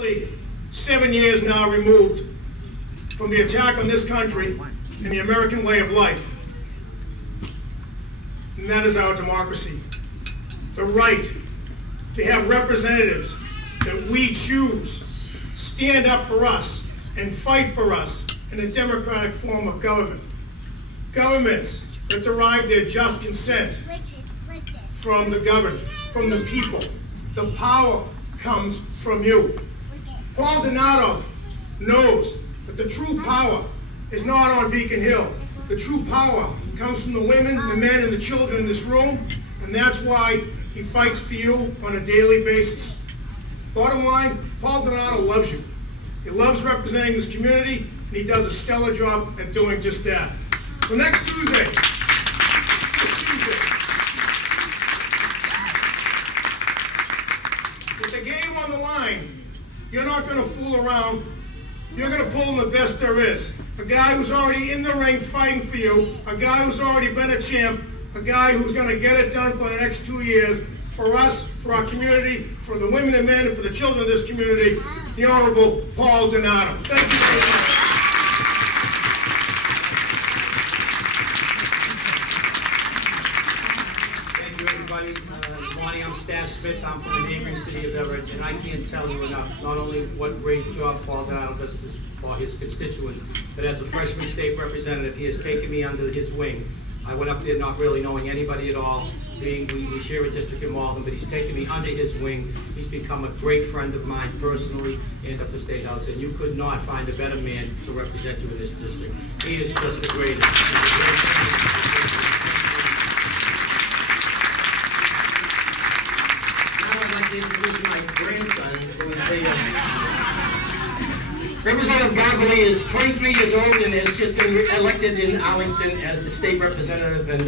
virtually 7 years now removed from the attack on this country and the American way of life. And that is our democracy. The right to have representatives that we choose stand up for us and fight for us in a democratic form of government. Governments that derive their just consent from the governed, from the people. The power comes from you. Paul Donato knows that the true power is not on Beacon Hill. The true power comes from the women, the men, and the children in this room, and that's why he fights for you on a daily basis. Bottom line, Paul Donato loves you. He loves representing this community, and he does a stellar job at doing just that. So next Tuesday, with the game on the line, you're not going to fool around. You're going to pull in the best there is. A guy who's already in the ring fighting for you, a guy who's already been a champ, a guy who's going to get it done for the next 2 years, for us, for our community, for the women and men, and for the children of this community, the Honorable Paul Donato. Thank you very much. Thank you, everybody. Monty, I'm Staff Smith. I'm from the neighboring city of Everett, and I can't tell you enough, not only what great job Paul Donato does for his constituents, but as a freshman state representative, he has taken me under his wing. I went up there not really knowing anybody at all, we share a district in Malden, but he's taken me under his wing. He's become a great friend of mine personally and of the State House, and you could not find a better man to represent you in this district. He is just the greatest. Now I'd like to introduce my grandson, who is Representative Garbely is 23 years old and has just been elected in Arlington as the state representative. And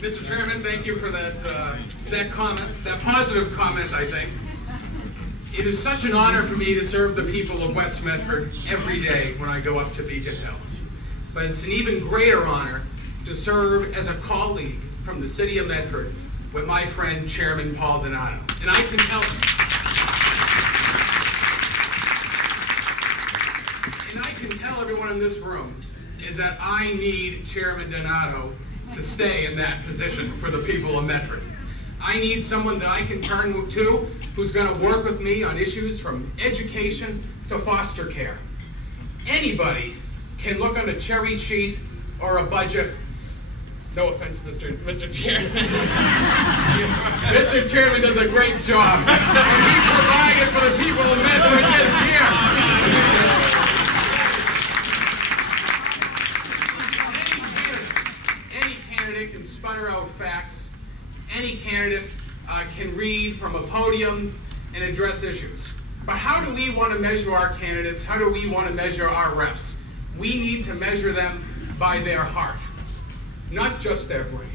Mr. Chairman, thank you for that comment, that positive comment, I think. It is such an honor for me to serve the people of West Medford every day when I go up to Beacon Hill. But it's an even greater honor to serve as a colleague from the city of Medford with my friend, Chairman Paul Donato. And I can tell everyone in this room is that I need Chairman Donato to stay in that position for the people of Medford. I need someone that I can turn to who's going to work with me on issues from education to foster care. Anybody can look on a cherry sheet or a budget. No offense, Mr. Chairman. Mr. Chairman does a great job. And he provided for the people of Medford this year. Any candidate can sputter out facts. Any candidate can read from a podium and address issues. But how do we want to measure our candidates? How do we want to measure our reps? We need to measure them by their heart, not just their brain.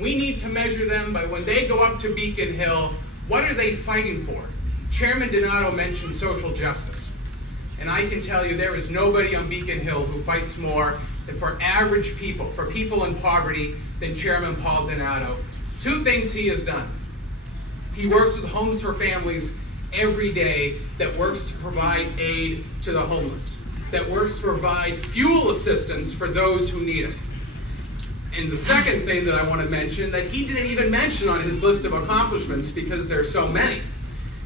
We need to measure them by when they go up to Beacon Hill, what are they fighting for? Chairman Donato mentioned social justice. And I can tell you there is nobody on Beacon Hill who fights more than for average people, for people in poverty, than Chairman Paul Donato. Two things he has done. He works with Homes for Families every day that works to provide aid to the homeless, that works to provide fuel assistance for those who need it. And the second thing that I want to mention that he didn't even mention on his list of accomplishments because there's so many,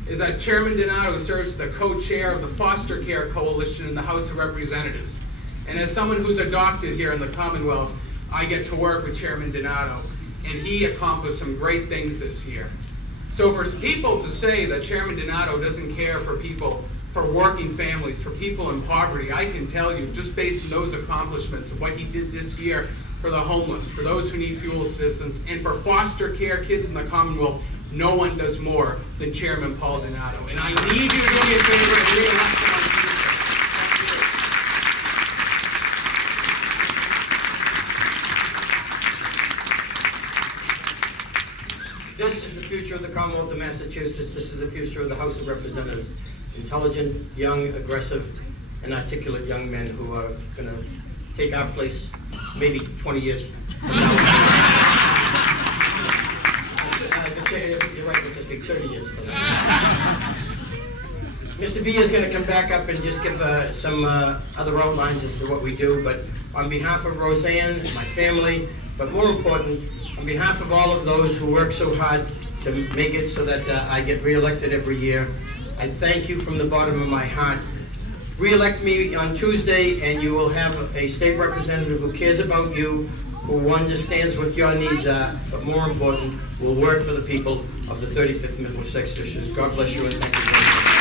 is that Chairman Donato serves as the co-chair of the Foster Care Coalition in the House of Representatives. And as someone who's adopted here in the Commonwealth, I get to work with Chairman Donato, and he accomplished some great things this year. So for people to say that Chairman Donato doesn't care for people, for working families, for people in poverty, I can tell you, just based on those accomplishments of what he did this year for the homeless, for those who need fuel assistance, and for foster care kids in the Commonwealth, no one does more than Chairman Paul Donato. And I need you to do me a favor and re-elect him on Tuesday. This is the future of the Commonwealth of Massachusetts. This is the future of the House of Representatives. Intelligent, young, aggressive, and articulate young men who are going to take our place maybe 20 years from now. Mr. B is going to come back up and just give some other outlines as to what we do, but on behalf of Roseanne and my family, but more important, on behalf of all of those who work so hard to make it so that I get reelected every year, I thank you from the bottom of my heart. Re-elect me on Tuesday, and you will have a state representative who cares about you, who understands what your needs are, but more important, will work for the people of the 35th Middlesex District. God bless you, and thank you very much.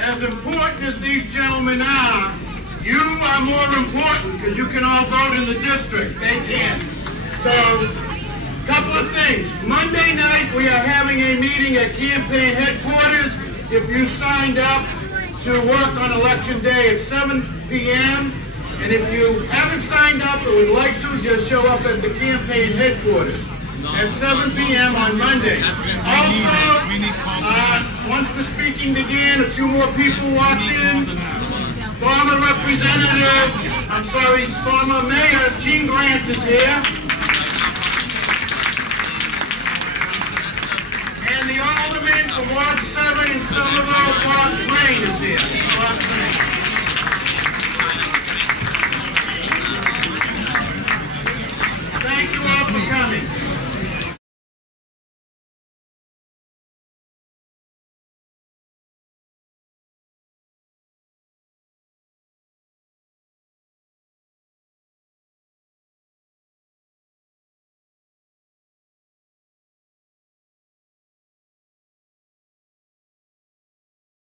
As important as these gentlemen are, you are more important because you can all vote in the district. They can't. So, couple of things. Monday night we are having a meeting at campaign headquarters. If you signed up to work on election day at 7 p.m. and if you haven't signed up or would like to, just show up at the campaign headquarters at 7 p.m. on Monday. Also, once the speaking began, a few more people walked in. Former Mayor Gene Grant is here. And the Alderman from Ward 7 in Somerville, Bob Train, is here. Bob Train. Thank you all for coming.